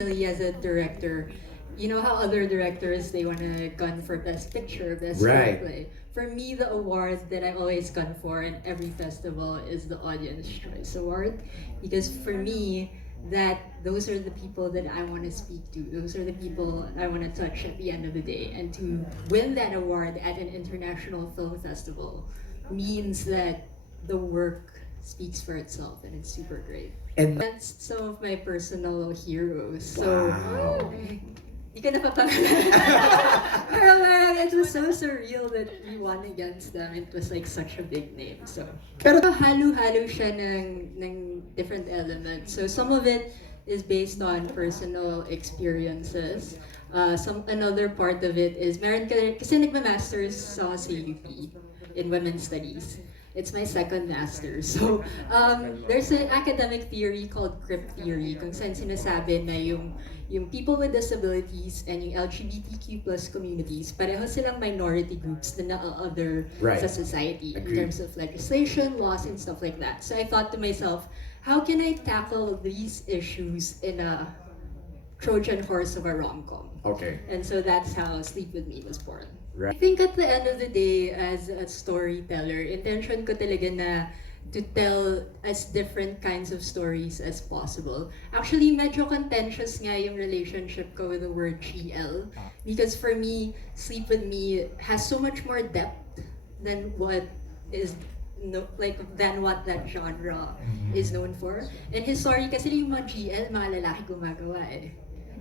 As a director, you know how other directors they want to gun for best picture, best Right. screenplay. For me, the award that I always gun for in every festival is the Audience Choice Award, because for me, those are the people that I want to speak to. Those are the people I want to touch at the end of the day, and to win that award at an international film festival means that the work speaks for itself, and it's super great. And That's some of my personal heroes. So, wow. di ka napapangalan. Pero parang it was so surreal that we won against them. It was like such a big name. So, pero halo-halo siya ng different elements. So some of it is based on personal experiences. Another part of it is meron kasi nagma-masters sa CUP in Women's Studies. It's my second master. So, there's an academic theory called crypt theory, kung saan sinasabi na yung people with disabilities and yung LGBTQ plus communities, pareho silang minority groups na na-other Right. sa society in Agreed. terms of legislation, laws, and stuff like that. So I thought to myself, how can I tackle these issues in a Trojan horse of a rom-com? Okay. And so that's how Sleep With Me was born. Right. I think at the end of the day, as a storyteller, intention ko talaga na to tell as different kinds of stories as possible. Actually, medyo contentious nga yung relationship ko with the word GL. Because for me, Sleep With Me has so much more depth than what is than what that genre is known for. And his story kasi yung mga GL, mga lalaki gumagawa eh.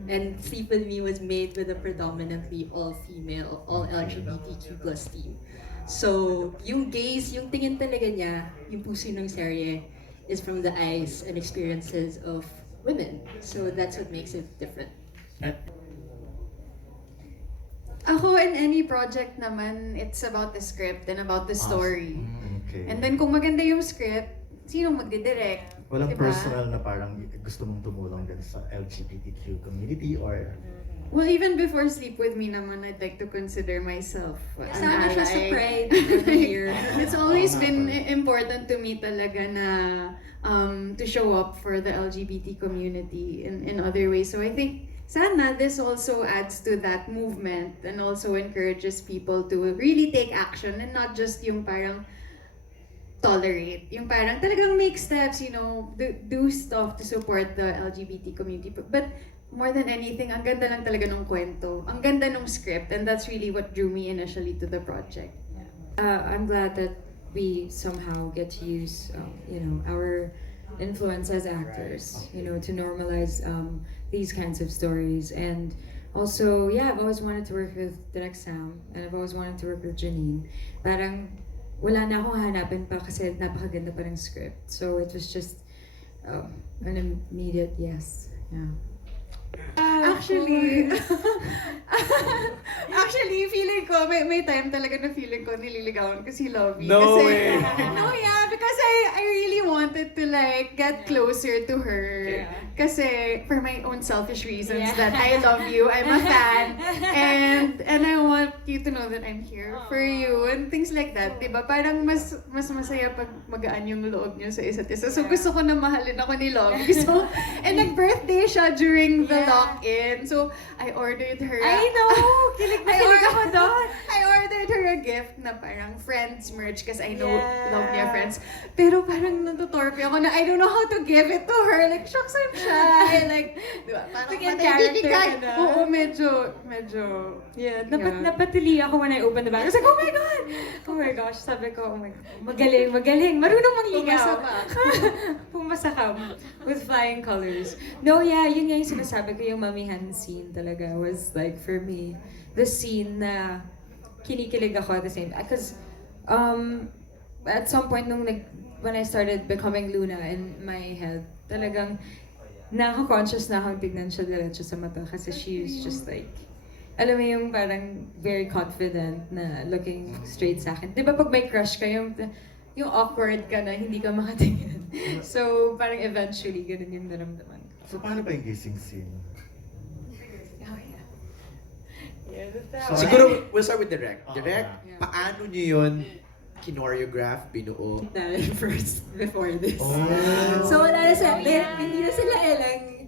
And Sleep With Me was made with a predominantly all-female, all-LGBTQ plus team. So, yung gaze, yung tingin talaga niya, yung puso ng serye, is from the eyes and experiences of women. So that's what makes it different. Ako, in any project naman, it's about the script and about the story. Okay. And then kung maganda yung script, sino magdidirect? Walang Diba? personal na parang gusto mong tumulong din sa LGBTQ community or... Well, even before Sleep With Me naman, I'd like to consider myself an Kasama siya sa ally. Pride every year. It's always been important to me talaga na to show up for the LGBT community in other ways. So I think sana this also adds to that movement and also encourages people to really take action and not just yung parang tolerate. Yung parang talagang make steps, you know, do stuff to support the LGBT community. But more than anything, ang ganda lang talaga ng kwento. Ang ganda ng script, and that's really what drew me initially to the project. I'm glad that we somehow get to use, our influence as actors, to normalize these kinds of stories. And also, I've always wanted to work with Direct Sam, and I've always wanted to work with Janine. Parang wala na akong hanapin pa kasi napakaganda pa ng script. So it was just an immediate yes. Yeah. Actually, feeling ko, may time talaga na feeling ko nililigawan ko si Lovi. No kasi, way! No, yeah, because I really wanted to get closer to her. Kasi for my own selfish reasons that I love you, I'm a fan, and I want you to know that I'm here for you, and things like that, diba? Parang mas masaya pag magaan yung loob niyo sa isa't isa. So gusto ko na mahalin ako ni Lovi. So, and nag-birthday siya during the lock-in. So, I ordered her. I know! Kilig na kilig ako doon! I ordered her a gift na parang friends merch kasi I know love niya Yeah. friends. Pero parang natutorpe ako na I don't know how to give it to her. Like, shucks, I'm shy. Like, di ba? Parang Bigyan matay-titigan. character ka na. Oo, medyo. Yeah, Yeah. napatili ako when I opened the bag. I was like, oh my God! Oh my gosh, sabi ko, oh my God, magaling, marunong mangligaw. Pumasa pa. Pumasa ka with flying colors. No, yun nga yung sinasabi ko, yung mamihan scene talaga was like, for me, the scene na kinikilig ako at the same time. Because at some point when I started becoming Luna in my head, talagang naka-conscious na akong tignan siya diretso sa mata kasi she was just like, alam mo yung parang very confident na looking straight sa akin. Di ba pag may crush ka, yung awkward ka na hindi ka makatingin. So parang eventually, ganun yung naramdaman ko. So paano ba yung kissing scene? Siguro, we'll start with Direct. Oh, Direct, yeah. paano nyo yun kinoreograph, binuo? First, before this. Oh. So wala na sila, hindi na sila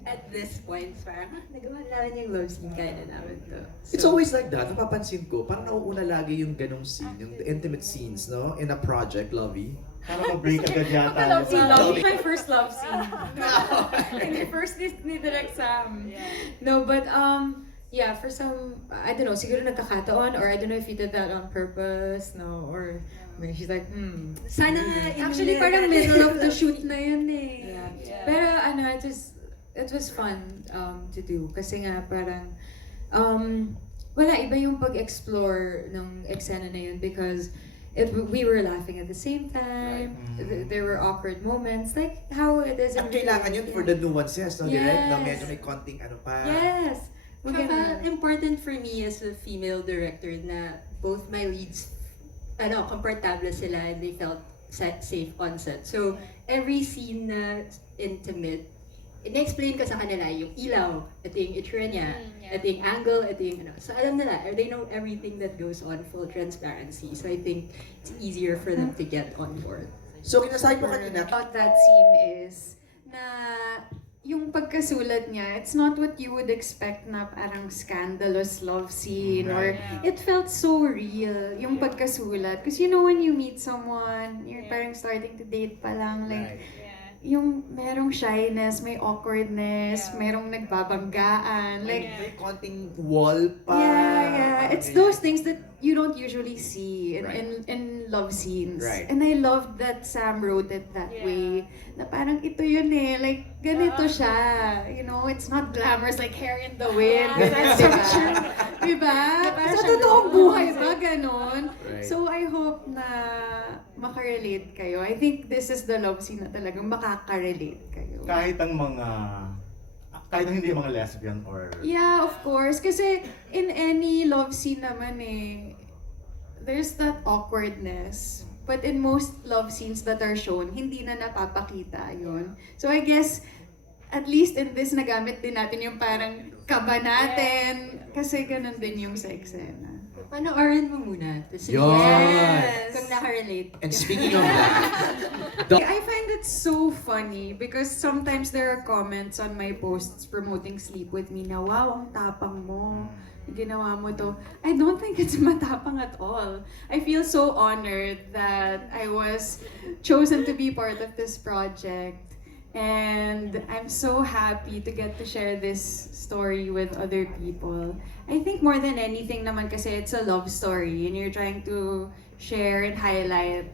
at this point, parang, nagawa namin yung love scene, kaya na namin to. It's always like that. Napapansin ko, parang nauuna lagi yung ganong scene, yung the intimate scenes, no? In a project, Lovi. Para ma-break agad yata. Love scene, Love my first love scene. And the first ni Direct Sam. No, but yeah, for some, I don't know, siguro nagkakataon, or I don't know if you did that on purpose, no, or maybe she's like, Sana nga, Actually, parang middle of the shoot na yun eh. yeah. Pero ano, it was fun to do, kasi nga parang, wala, iba yung pag-explore ng eksena na yun, because we were laughing at the same time. There were awkward moments, like how it is in At kailangan yun for the nuances, no? Direct, na Yes. medyo may konting ano pa. Yes. Saka, important for me as a female director na both my leads, komportable sila and they felt safe on set. So, every scene na intimate, ina-explain ko sa kanila yung ilaw, ito yung itsura niya, ito yung angle, ito yung ano. So, alam nila, they know everything that goes on, full transparency. So, I think it's easier for them to get on board. So, kinasabi mo kanina, About that scene is na yung pagkasulat niya, it's not what you would expect na parang scandalous love scene or it felt so real yung pagkasulat. Because you know when you meet someone, you're parang starting to date pa lang, like yung merong shyness, may awkwardness, merong nagbabanggaan, like may konting wall pa. yeah. It's those things that you don't usually see in love scenes. Right. And I loved that Sam wrote it that way. Na parang ito yun eh. Like, ganito siya. You know, it's not glamorous like hair in the wind. That's so true. Diba? Parang Sa siya totoong loob. buhay ba? Ganon. Right. So, I hope na makarelate kayo. I think this is the love scene na talagang makaka-relate kayo. Kahit ang hindi mga lesbian or... Yeah, of course. Kasi in any love scene naman eh, there's that awkwardness. But in most love scenes that are shown, hindi na napapakita yun. So I guess, at least in this, nagamit din natin yung parang kaba natin. Kasi ganun din yung sa eksena. Panoorin mo muna. Tapos Yun. kung nakarelate. And speaking of that, I find it so funny because sometimes there are comments on my posts promoting Sleep With Me na, wow, ang tapang mo. Ginawa mo to. I don't think it's matapang at all. I feel so honored that I was chosen to be part of this project. And I'm so happy to get to share this story with other people. I think more than anything naman kasi it's a love story and you're trying to share and highlight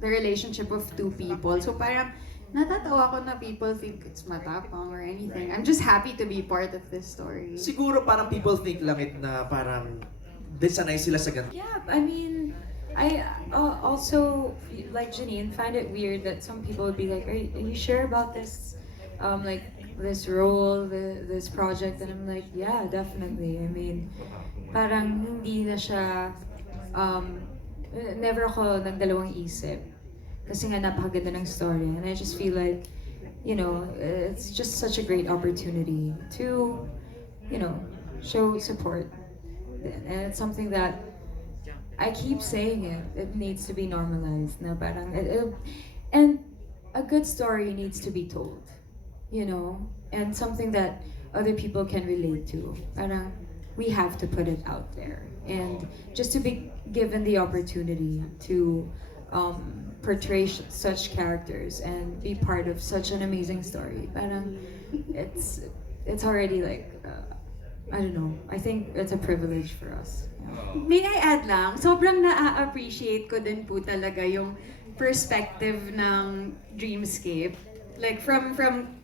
the relationship of two people. So parang natatawa ko na people think it's matapang or anything. I'm just happy to be part of this story. siguro parang people think lang it na parang sanay sila sa ganito. Yeah, I mean, I also, like Janine, find it weird that some people would be like, are you sure about this, like, this role, this project? And I'm like, yeah, definitely. I mean, parang hindi na siya, never ako nagdalawang isip. Kasi nga napakaganda ng story. And I just feel like, you know, it's just such a great opportunity to, you know, show support. And it's something that I keep saying it needs to be normalized. Na parang, and a good story needs to be told, you know, and something that other people can relate to. Parang, we have to put it out there. And just to be given the opportunity to portray such characters and be part of such an amazing story. Parang, it's already like, I don't know, I think it's a privilege for us. Yeah. May I add lang, sobrang na-appreciate ko din po talaga yung perspective ng Dreamscape. Like from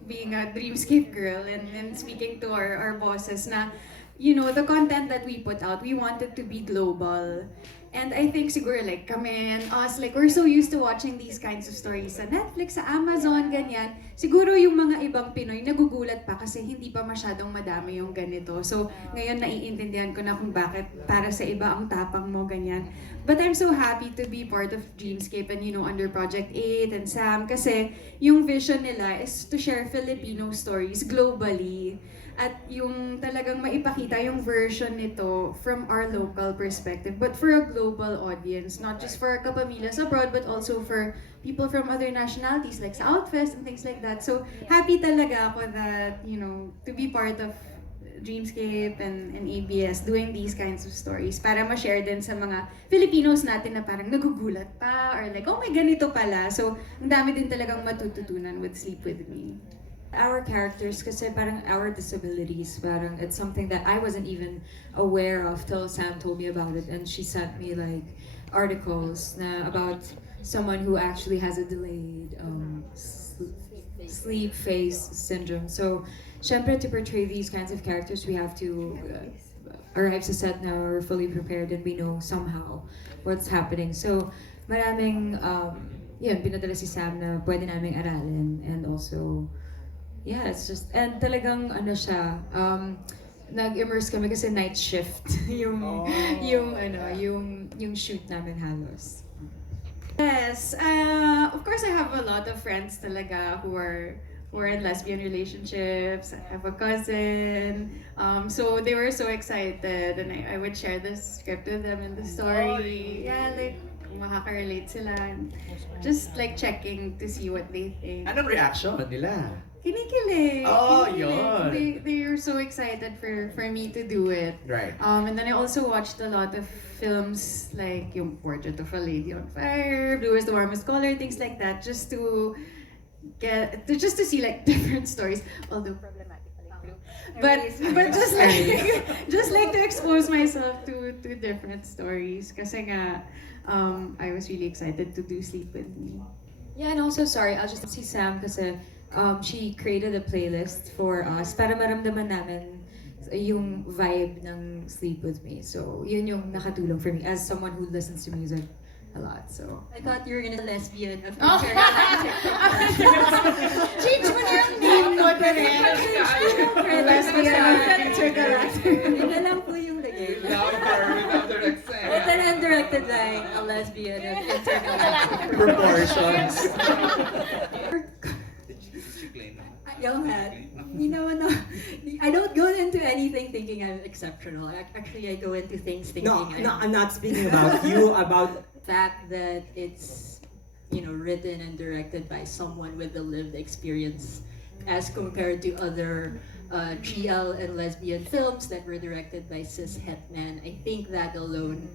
being a Dreamscape girl and speaking to our bosses na, you know, the content that we put out, we want it to be global. And I think siguro like kami and us, like we're so used to watching these kinds of stories sa Netflix, sa Amazon, ganyan. Siguro yung mga ibang Pinoy nagugulat pa kasi hindi pa masyadong madami yung ganito. So ngayon naiintindihan ko na kung bakit para sa iba ang tapang mo, ganyan. But I'm so happy to be part of Dreamscape and, you know, under Project 8 and Sam kasi yung vision nila is to share Filipino stories globally. at yung talagang maipakita yung version nito from our local perspective, but for a global audience, not just for kapamilyas abroad, but also for people from other nationalities like sa Outfest and things like that. So happy talaga ako that, you know, to be part of Dreamscape and ABS doing these kinds of stories para ma-share din sa mga Filipinos natin na parang nagugulat pa or like, oh may ganito pala. So, ang dami din talagang matututunan with Sleep With Me. Our characters, kasi parang our disabilities, parang it's something that I wasn't even aware of till Sam told me about it, and she sent me like articles na about someone who actually has a delayed sleep phase syndrome. So, syempre, to portray these kinds of characters, we have to arrive sa set na we're fully prepared and we know somehow what's happening. So, maraming, yun, pinadala si Sam na pwede naming aralin, and also, yeah, it's just, and talagang, ano siya, nag-immerse kami kasi night shift yung shoot namin halos. Yes, of course I have a lot of friends talaga who are in lesbian relationships. I have a cousin. So they were so excited, and I would share the script with them and the story. Yeah, like makaka-relate sila. And just like checking to see what they think. Anong reaction nila? Kinikilig. Oh, Kinikilig. yun. They are so excited for me to do it. Right. And then I also watched a lot of films like yung Portrait of a Lady on Fire, Blue is the Warmest Color, things like that, just to see like different stories, although problematic like Blue. But just like to expose myself to different stories kasi nga I was really excited to do Sleep With Me. Yeah, and also, sorry, I'll just see Sam kasi she created a playlist for us para maramdaman namin yung vibe ng Sleep With Me. So, yun yung nakatulong for me as someone who listens to music a lot. So, I thought you were gonna lesbian of Change mo na yung name mo na rin. Lesbian intergalactic. Yun na lang po yung lagay. Written and directed like a lesbian of intergalactic Proportions. Young hat. You know, no, I don't go into anything thinking I'm exceptional. Actually, I go into things thinking I'm not speaking about you, about the fact that it's, you know, written and directed by someone with a lived experience as compared to other GL and lesbian films that were directed by cis het men. I think that alone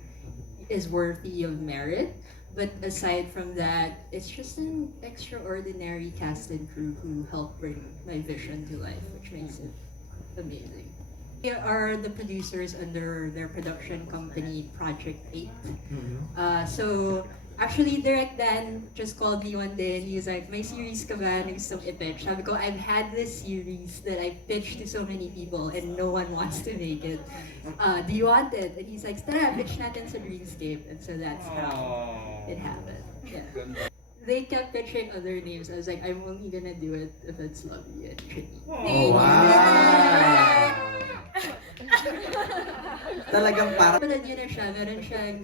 is worthy of merit. But aside from that, it's just an extraordinary cast and crew who helped bring my vision to life, which makes it amazing. They are the producers under their production company, Project 8. So, actually, Direct Dan just called me one day and he was like, may series ka ba na gusto mong i-pitch? Sabi ko, I've had this series that I've pitched to so many people and no one wants to make it. Do you want it? And he's like, tara, pitch natin sa Dreamscape. And so that's how it happened. Yeah. They kept pitching other names. I was like, I'm only gonna do it if it's Lovi and Janine. Oh, wow! Talagang para... Pero yun na siya, meron siyang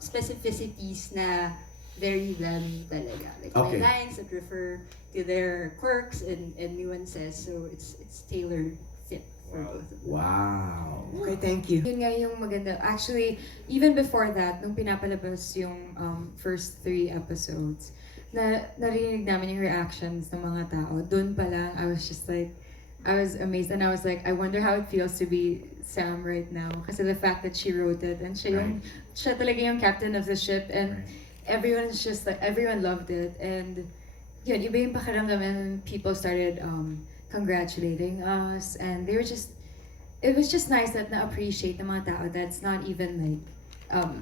specificities na very them talaga. Like Okay. my lines that refer to their quirks and nuances. So it's tailor fit for both of them. Wow! okay, thank you. yun nga yung maganda. Actually, even before that, nung pinapalabas yung first 3 episodes, narinig namin yung reactions ng mga tao. Doon pa lang, I was amazed, and I was like, I wonder how it feels to be Sam right now. Kasi the fact that she wrote it, and siya talaga yung captain of the ship, and everyone loved it. And yun, iba yung pakiramdam, and people started congratulating us, and it was just nice that na-appreciate ng mga tao that's not even like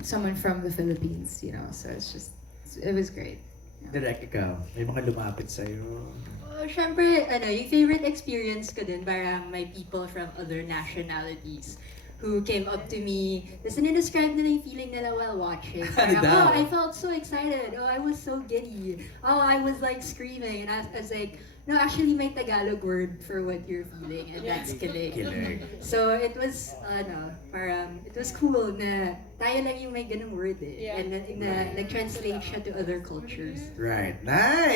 someone from the Philippines, you know. So it was great. Direct ikaw, may mga lumapit sa'yo. Syempre, yung favorite experience ko din, parang may people from other nationalities who came up to me, tapos describe nila yung feeling nila while watching. Parang, daw? I felt so excited. I was so giddy. I was like screaming. And I was like, no, actually may Tagalog word for what you're feeling, and that's kilig. Kilig. So it was, parang, it was cool na tayo lang yung may ganung word eh. And na nag-translate siya to other cultures. Right. Nice!